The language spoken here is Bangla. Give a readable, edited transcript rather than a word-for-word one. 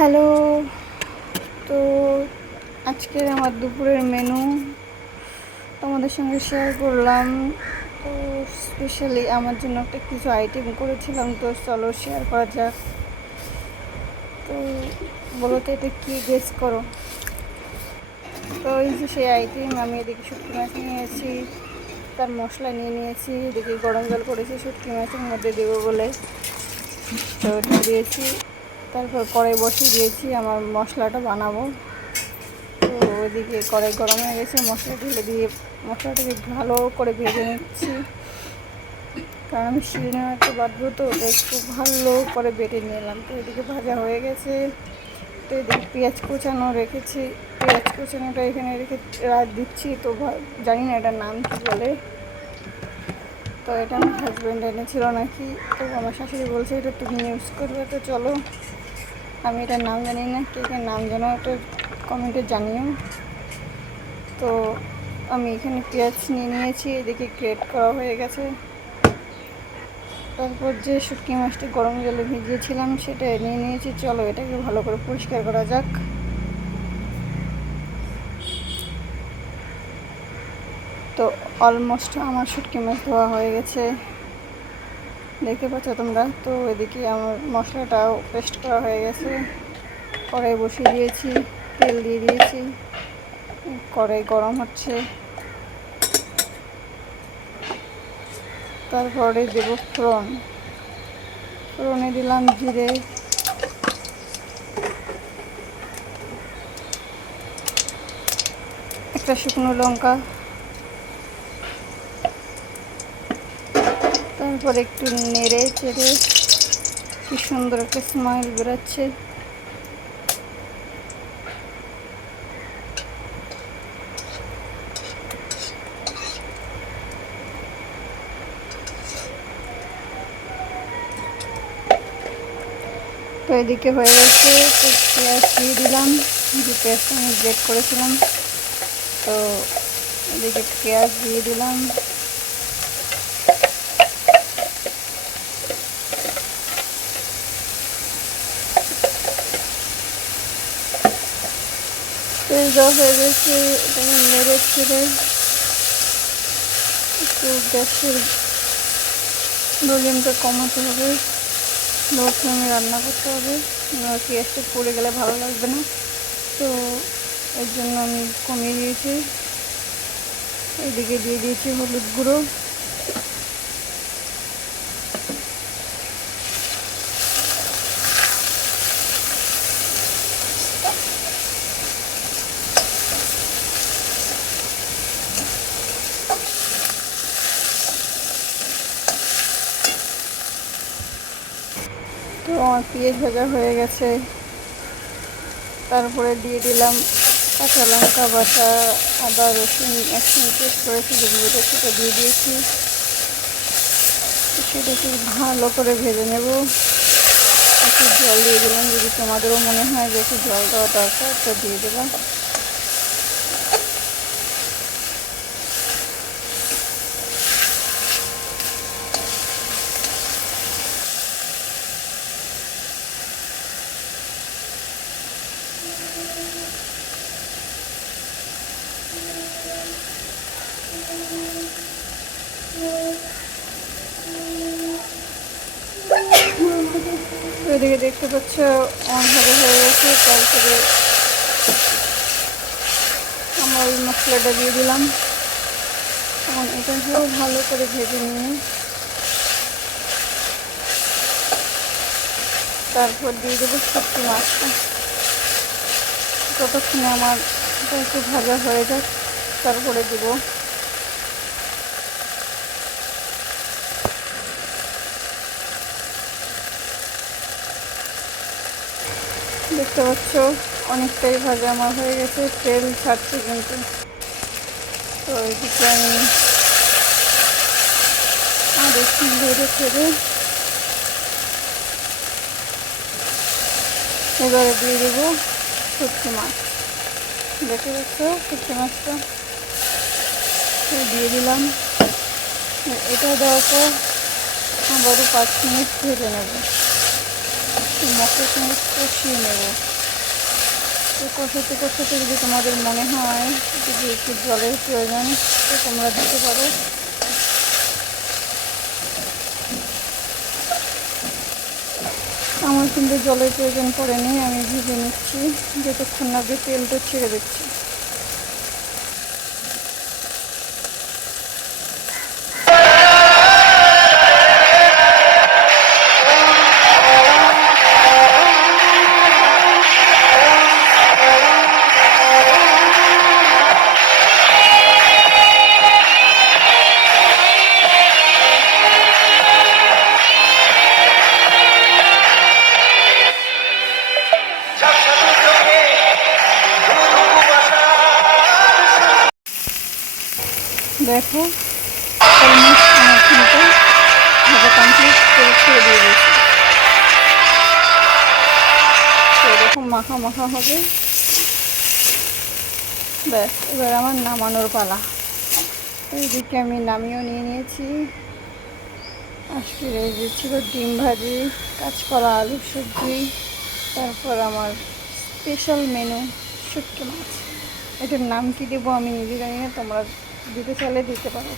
হ্যালো। তো আজকের আমার দুপুরের মেনু তোমাদের সঙ্গে শেয়ার করলাম। তো স্পেশালি আমার জন্য একটা কিছু আইটেম করেছিলাম, তো চলো শেয়ার করা যাক। তো বলো তো এটা কী, গেস করো। তো এই যে সেই আইটেম, আমি এদিকে শুটকি মাছ নিয়েছি, তার মশলা নিয়ে নিয়েছি, এদিকে গরম জল করেছি শুটকি মাছের মধ্যে দেবো বলে, তো ওটা দিয়েছি। তারপর কড়াই বসিয়ে দিয়েছি আমার মশলাটা বানাবো। তো ওইদিকে কড়াই গরম হয়ে গেছে, মশলা ঢেলে দিয়ে মশলাটাকে ভালো করে ভেজে নিচ্ছি, কারণ আমি শিলে একটু বাটবো, তো ওটা একটু ভালো করে বেটে নিলাম। তো এদিকে ভাজা হয়ে গেছে। তো এদিকে পেঁয়াজ কুচানো রেখেছি, পেঁয়াজ কুচানোটা এখানে রেখে দিচ্ছি। তো জানি না এটার নাম কী বলে, তো এটা আমার হাজব্যান্ড এনেছিল নাকি, তো আমার শাশুড়ি বলছে এটা তুমি ইউজ করবে। তো চলো, আমি এটার নাম জানি না, কে কে নাম জানো এটা কমেন্টে জানিও। তো আমি এখানে পেঁয়াজ নিয়ে নিয়েছি, এদিকে গ্রেট করা হয়ে গেছে। তারপর যে শুটকি মাছটি গরম জলে ভিজিয়েছিলাম সেটা নিয়ে নিয়েছি। চলো এটাকে ভালো করে পরিষ্কার করা যাক। তো অলমোস্ট আমার শুটকি মাছ ধোয়া হয়ে গেছে, দেখতে পাচ্ছ তোমরা। তো এদিকে আমার মশলাটাও পেস্ট করা হয়ে গেছে, কড়াই বসিয়ে দিয়েছি, তেল দিয়ে দিয়েছি, কড়াই গরম হচ্ছে। তারপরে দেব ফোড়ন, ফোড়নে দিলাম জিরে, একটা শুকনো লঙ্কা, তারপর একটু নেড়ে চেড়ে কি সুন্দর একটা স্মাইল বেরোচ্ছে। তো এদিকে হয়ে গেছে, তো পেঁয়াজ দিয়ে দিলাম, যে পেঁয়াজটা আমি গ্রেট করেছিলাম। তো এদিকে পেঁয়াজ দিয়ে দিলাম, পেঁয়াজ দেওয়া হয়ে গেছে। এটাকে নেড়ে ছেড়ে একটু গ্যাসের ভলিউমটা কমাতে হবে, লো ফ্লেমে রান্না করতে হবে, পেঁয়াজটা পড়ে গেলে ভালো লাগবে না। তো এর জন্য আমি কমিয়ে দিয়েছি। এদিকে দিয়ে দিয়েছি হলুদ গুঁড়ো, তো আমার পেঁয়াজ ভাজা হয়ে গেছে। তারপরে দিয়ে দিলাম কাঁচা লঙ্কা বাটা, আদা রসুন একসঙ্গে পেস্ট করেছি যেগুলো, সেটা দিয়ে দিয়েছি। সেটাকে ভালো করে ভেজে নেব। একটু জল দিয়ে দিলাম, যদি তোমাদেরও মনে হয় যে একটু জল দেওয়া দরকার তো দিয়ে দিলাম। এদিকে দেখতে পাচ্ছ অনেকভাবে হয়ে গেছে। তারপরে আমরা ওই মশলাটা দিয়ে দিলাম, এবং এটাকেও ভালো করে ভেজে নিয়ে তারপর দিয়ে দেবো শুটকি মাছটা। ততক্ষণে আমার এটা একটু ভাজা হয়ে যাক, তারপরে দেবো। দেখতে পাচ্ছ অনেকটাই ভাজা আমার হয়ে গেছে, তেল ছাড়ছে কিন্তু। তো এদিকে আমি আর একটু নেড়ে ছেড়ে এবারে দিয়ে দেবো শুটকি মাছ। দেখতে পাচ্ছ শুটকি মাছটা দিয়ে দিলাম। এটা দেওয়ার পর আবারও 5 মিনিট ভেজে নেব। এই মশলার সঙ্গে কষিয়ে নেব। তো কষাতে কষাতে যদি তোমাদের মনে হয় যদি একটু জলের প্রয়োজন তো তোমরা দিতে পারো। আমার কিন্তু জলের প্রয়োজন পড়েনি, আমি ভেজে নিচ্ছি যতক্ষণ না অব্দি তেলটা ছেড়ে দিচ্ছি। দেখো অলমোস্ট আমার কিন্তু ভাজা কমপ্লিট করে ছেড়ে দিয়ে দিয়েছি। তো এরকম মাখা মাখা হবে। ব্যাস এবার আমার নামানোর পালা। এইদিকে আমি নামিয়েও নিয়ে নিয়েছি। আজকের এই যে ছিল ডিম ভাজি, কাঁচকলা আলু সবজি, তারপর আমার স্পেশাল মেনু শুটকি মাছ। এটার নাম কি দেবো আমি নিজে জানি না, তোমরা দিতে চাইলে দিতে পারো।